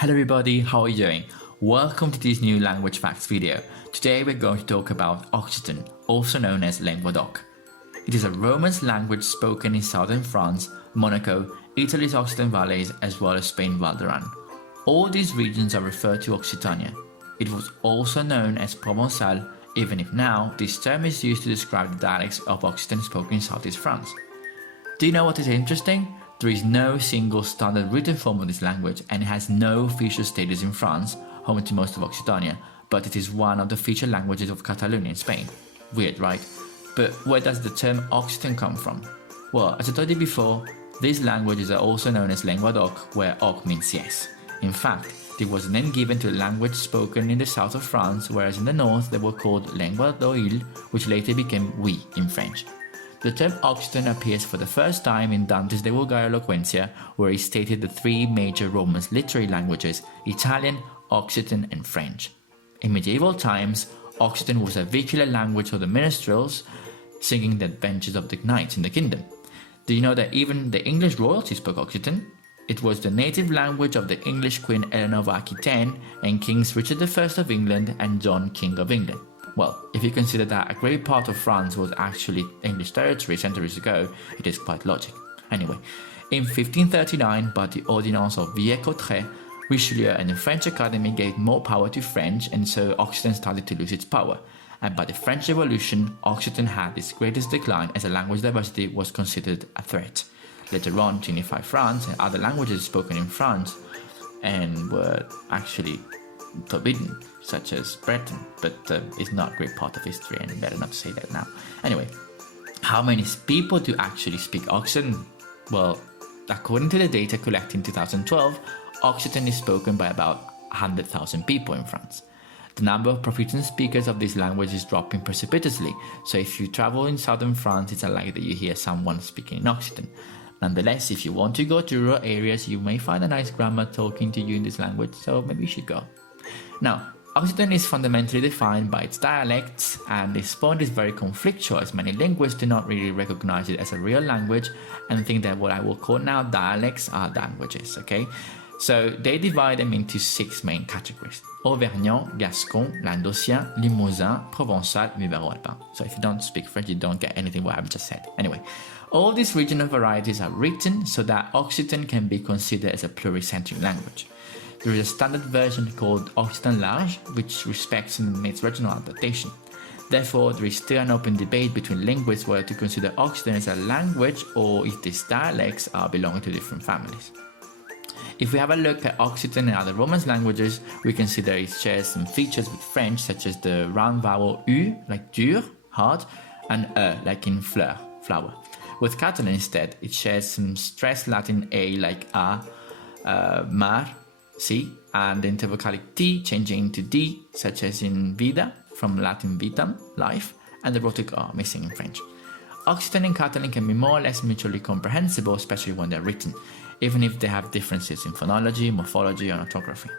Hello everybody, how are you doing? Welcome to this new language facts video. Today we're going to talk about Occitan, also known as Languedoc. It is a Romance language spoken in southern France, Monaco, Italy's Occitan Valleys, as well as Spain Val d'Aran. All these regions are referred to Occitania. It was also known as Provençal, even if now this term is used to describe the dialects of Occitan spoken in southeast France. Do you know what is interesting? There is no single standard written form of this language, and it has no official status in France, home to most of Occitania, but it is one of the featured languages of Catalonia in Spain. Weird, right? But where does the term Occitan come from? Well, as I told you before, these languages are also known as Languedoc, where Oc means yes. In fact, it was a name given to a language spoken in the south of France, whereas in the north they were called lengua d'oil, which later became oui in French. The term Occitan appears for the first time in Dantes' De vulgari eloquentia, where he stated the three major Romance literary languages, Italian, Occitan and French. In medieval times, Occitan was a vehicular language of the minstrels, singing the adventures of the knights in the kingdom. Do you know that even the English royalty spoke Occitan? It was the native language of the English Queen Eleanor of Aquitaine and Kings Richard I of England and John, King of England. Well, if you consider that a great part of France was actually English territory centuries ago, it is quite logic. Anyway, in 1539, by the Ordinance of Villers-Cotterêtes, Richelieu and the French Academy gave more power to French, and so Occitan started to lose its power. And by the French Revolution, Occitan had its greatest decline as a language diversity was considered a threat. Later on, to unify France and other languages spoken in France and were actually forbidden, such as Breton, but it's not a great part of history and better not to say that now. Anyway, how many people do actually speak Occitan? Well, according to the data collected in 2012, Occitan is spoken by about 100,000 people in France. The number of proficient speakers of this language is dropping precipitously, so if you travel in southern France, it's unlikely that you hear someone speaking in Occitan. Nonetheless, if you want to go to rural areas, you may find a nice grandma talking to you in this language, so maybe you should go. Now, Occitan is fundamentally defined by its dialects, and this point is very conflictual, as many linguists do not really recognize it as a real language and think that what I will call now dialects are languages, okay? So they divide them into 6 main categories: Auvergnat, Gascon, Languedocien, Limousin, Provençal and Vivaro-alpin. So if you don't speak French, you don't get anything what I've just said. Anyway, all these regional varieties are written so that Occitan can be considered as a pluricentric language. There is a standard version called Occitan large, which respects its regional adaptation. Therefore, there is still an open debate between linguists whether to consider Occitan as a language or if these dialects are belonging to different families. If we have a look at Occitan and other Romance languages, we can see that it shares some features with French, such as the round vowel U, like dur, hard, and like in fleur, flower. With Catalan instead, it shares some stressed Latin A, like a, mar, C, and the intervocalic T changing into D, such as in vida, from Latin vitam, life, and the rhotic R missing in French. Occitan and Catalan can be more or less mutually comprehensible, especially when they're written, even if they have differences in phonology, morphology, and orthography.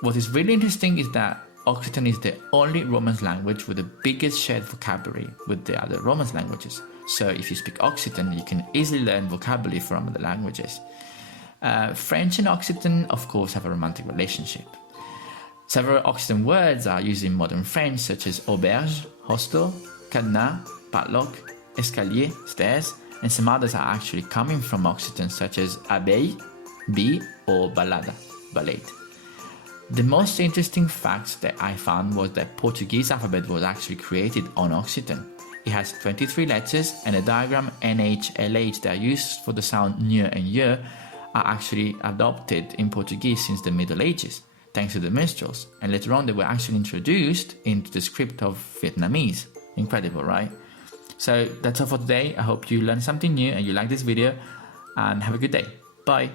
What is really interesting is that Occitan is the only Romance language with the biggest shared vocabulary with the other Romance languages. So if you speak Occitan, you can easily learn vocabulary from other languages. French and Occitan, of course, have a romantic relationship. Several Occitan words are used in modern French, such as auberge, hostel, cadenas, padlock, escalier, stairs, and some others are actually coming from Occitan, such as abeille, bee, or balada, ballade. The most interesting fact that I found was that Portuguese alphabet was actually created on Occitan. It has 23 letters, and the diagram NH, LH that are used for the sound n and y are actually adopted in Portuguese since the Middle Ages, thanks to the minstrels, and later on they were actually introduced into the script of Vietnamese. Incredible, right? So that's all for today. I hope you learned something new and you like this video, and have a good day. Bye!